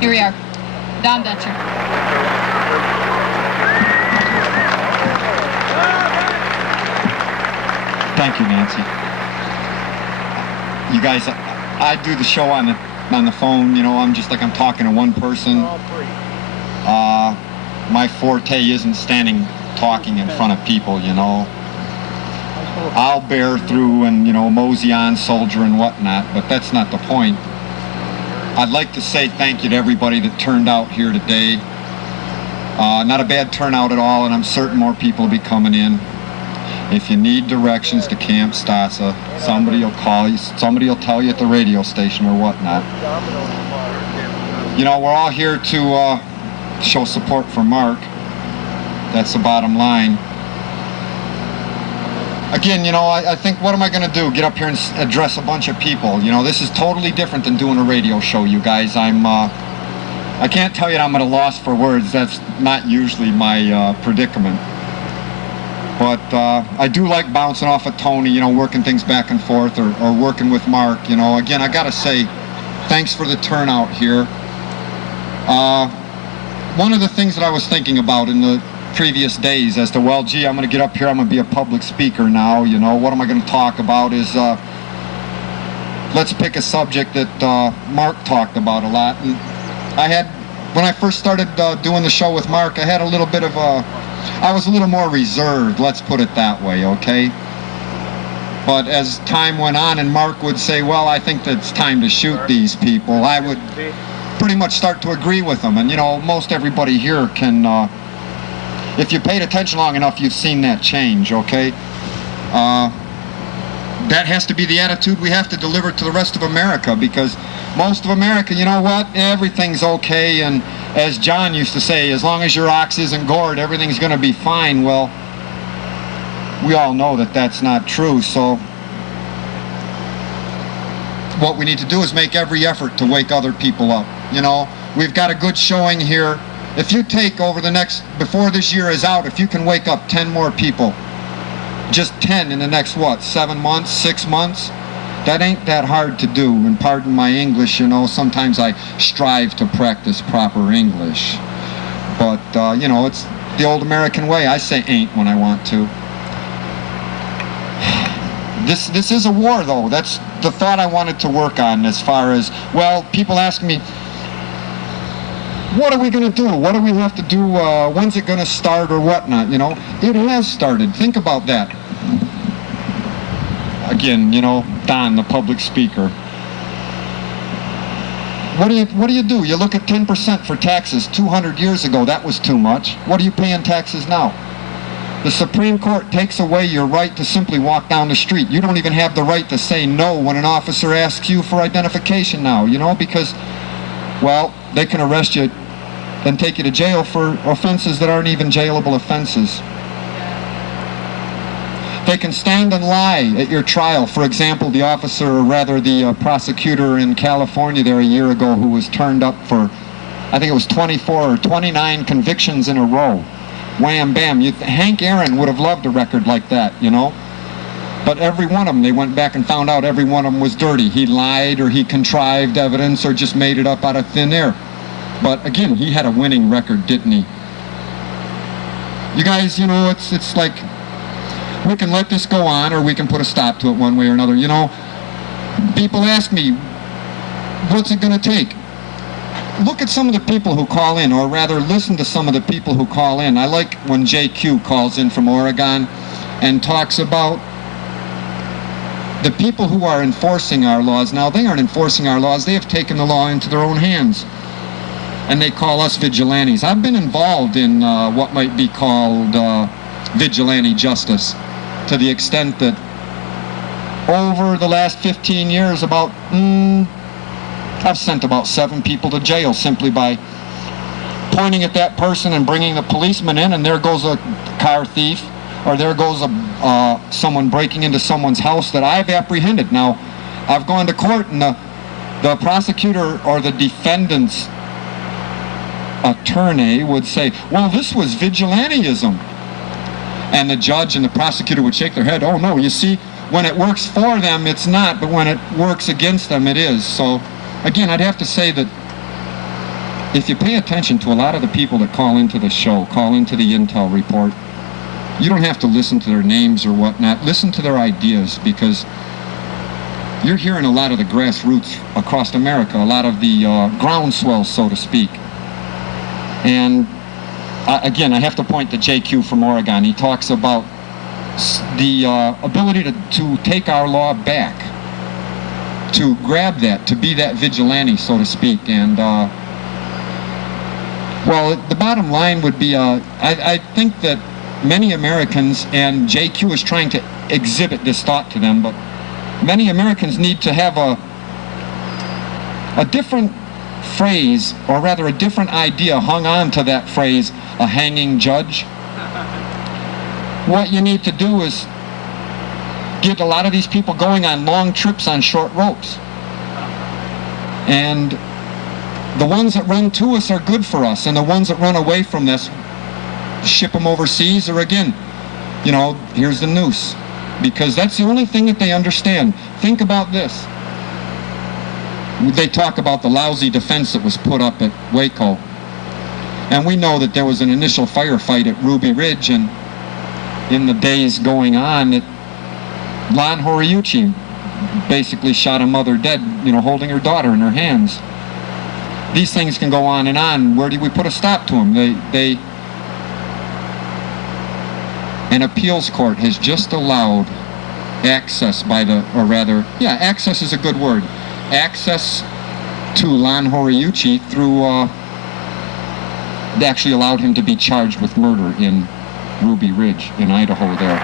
Here we are. Don Betcher. Thank you, Nancy. You guys, I do the show on the phone, you know, I'm talking to one person. My forte isn't standing talking in front of people, you know. I'll bear through and, you know, mosey on, soldier and whatnot, but that's not the point. I'd like to say thank you to everybody that turned out here today. Not a bad turnout at all, and I'm certain more people will be coming in. If you need directions to Camp Stassa, somebody will call you, somebody will tell you at the radio station or whatnot. You know, we're all here to show support for Mark. That's the bottom line. Again, you know, I think, what am I going to do? Get up here and address a bunch of people? You know, this is totally different than doing a radio show, you guys. I can't tell you that I'm at a loss for words. That's not usually my predicament. But I do like bouncing off of Tony, you know, working things back and forth, or working with Mark, you know. Again, I got to say, thanks for the turnout here. One of the things that I was thinking about in the previous days as to, well, gee, I'm going to get up here, I'm going to be a public speaker now, you know, what am I going to talk about is, let's pick a subject that Mark talked about a lot. And I had, when I first started doing the show with Mark, I had a little bit of I was a little more reserved, let's put it that way, okay? But as time went on and Mark would say, well, I think that it's time to shoot these people, I would pretty much start to agree with them. And, you know, most everybody here can, if you paid attention long enough, you've seen that change, okay? That has to be the attitude we have to deliver to the rest of America, because most of America, you know what, everything's okay, and as John used to say, as long as your ox isn't gored, everything's going to be fine. Well, we all know that that's not true, so what we need to do is make every effort to wake other people up. You know, we've got a good showing here. If you take over the next, before this year is out, if you can wake up 10 more people, just 10 in the next, what, 7 months, 6 months? That ain't that hard to do, and pardon my English, you know, sometimes I strive to practice proper English. But, you know, it's the old American way. I say ain't when I want to. This is a war, though. That's the thought I wanted to work on as far as, well, people ask me, what are we going to do? What do we have to do? When's it going to start or whatnot, you know? It has started. Think about that. Again, you know, Don, the public speaker. What do you do? You look at 10% for taxes. 200 years ago, that was too much. What are you paying taxes now? The Supreme Court takes away your right to simply walk down the street. You don't even have the right to say no when an officer asks you for identification now, you know, because, well, they can arrest you and take you to jail for offenses that aren't even jailable offenses. They can stand and lie at your trial. For example, the officer, or rather the prosecutor in California there a year ago, who was turned up for, I think it was 24 or 29 convictions in a row. Wham, bam. Hank Aaron would have loved a record like that, you know. But every one of them, they went back and found out every one of them was dirty. He lied, or he contrived evidence, or just made it up out of thin air. But again, he had a winning record, didn't he? You guys, you know, it's like, we can let this go on, or we can put a stop to it one way or another. You know, people ask me, what's it going to take? Look at some of the people who call in, or rather listen to some of the people who call in. I like when JQ calls in from Oregon and talks about the people who are enforcing our laws. Now, they aren't enforcing our laws. They have taken the law into their own hands, and they call us vigilantes. I've been involved in what might be called vigilante justice, to the extent that over the last 15 years, about, I've sent about 7 people to jail simply by pointing at that person and bringing the policeman in, and there goes a car thief, or there goes someone breaking into someone's house that I've apprehended. Now, I've gone to court, and the prosecutor or the defendant's attorney would say, well, this was vigilantism. And the judge and the prosecutor would shake their head. Oh, no, you see, when it works for them, it's not, but when it works against them, it is. So, again, I'd have to say that if you pay attention to a lot of the people that call into the show, call into the Intel report, you don't have to listen to their names or whatnot. Listen to their ideas, because you're hearing a lot of the grassroots across America, a lot of the groundswell, so to speak. And again, I have to point to JQ from Oregon. He talks about the ability to take our law back, to grab that, to be that vigilante, so to speak. And well, the bottom line would be, I think that many Americans, and JQ is trying to exhibit this thought to them, but many Americans need to have a different phrase, or rather a different idea hung on to that phrase, a hanging judge. What you need to do is get a lot of these people going on long trips on short ropes. And the ones that run to us are good for us, and the ones that run away from this, ship them overseas, or again, you know, here's the noose. Because that's the only thing that they understand. Think about this. They talk about the lousy defense that was put up at Waco. And we know that there was an initial firefight at Ruby Ridge, and in the days going on, Lon Horiuchi basically shot a mother dead, you know, holding her daughter in her hands. These things can go on and on. Where do we put a stop to them? An appeals court has just allowed access access is a good word. Access to Lon Horiuchi through, they actually allowed him to be charged with murder in Ruby Ridge in Idaho there.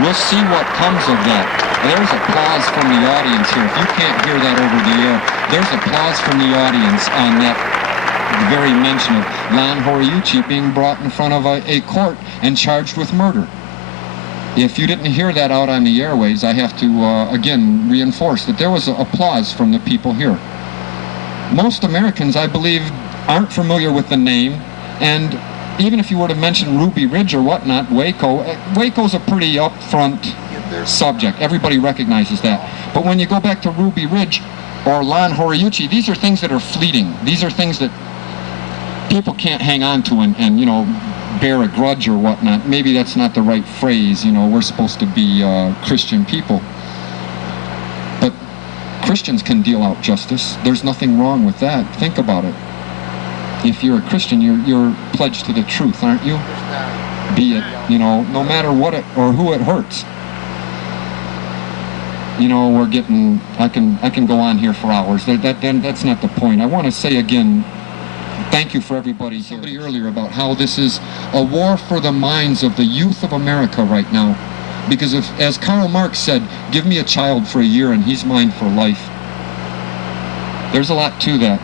We'll see what comes of that. There's applause from the audience here. If you can't hear that over the air, there's applause from the audience on that very mention of Lon Horiuchi being brought in front of a court and charged with murder. If you didn't hear that out on the airways, I have to, again, reinforce that there was applause from the people here. Most Americans, I believe, aren't familiar with the name, and even if you were to mention Ruby Ridge or whatnot, Waco's a pretty upfront subject. Everybody recognizes that. But when you go back to Ruby Ridge or Lon Horiuchi, these are things that are fleeting. These are things that people can't hang on to and you know, bear a grudge or whatnot. Maybe that's not the right phrase. You know, we're supposed to be Christian people. But Christians can deal out justice. There's nothing wrong with that. Think about it. If you're a Christian, you're pledged to the truth, aren't you? Be it, you know, no matter what it or who it hurts. You know, we're getting, I can go on here for hours. That's not the point. I want to say again, thank you for everybody. Somebody earlier about how this is a war for the minds of the youth of America right now. Because if, as Karl Marx said, give me a child for a year and he's mine for life. There's a lot to that.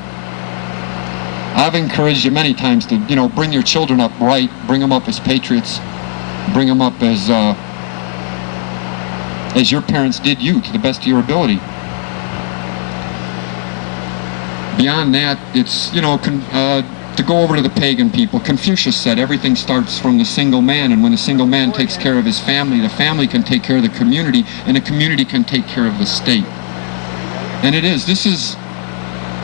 I've encouraged you many times to, you know, bring your children up right, bring them up as patriots, bring them up as your parents did you, to the best of your ability. Beyond that, it's, you know, to go over to the pagan people, Confucius said everything starts from the single man, and when the single man takes care of his family, the family can take care of the community, and the community can take care of the state. And this is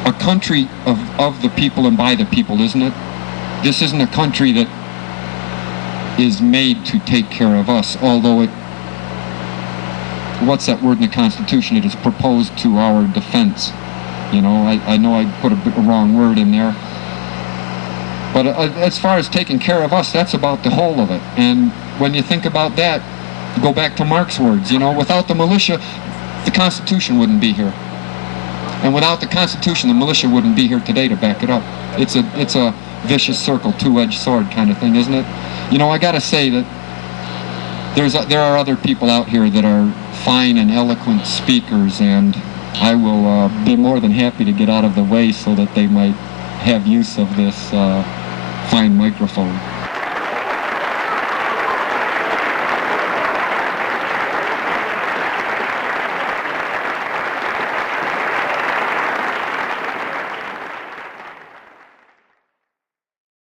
a country of the people and by the people, isn't it? This isn't a country that is made to take care of us, although what's that word in the Constitution? It is proposed to our defense. You know, I know I put a wrong word in there. But as far as taking care of us, that's about the whole of it. And when you think about that, go back to Mark's words, you know, without the militia, the Constitution wouldn't be here. And without the Constitution, the militia wouldn't be here today to back it up. It's a vicious circle, two-edged sword kind of thing, isn't it? You know, I got to say that there are other people out here that are fine and eloquent speakers, and I will be more than happy to get out of the way so that they might have use of this fine microphone.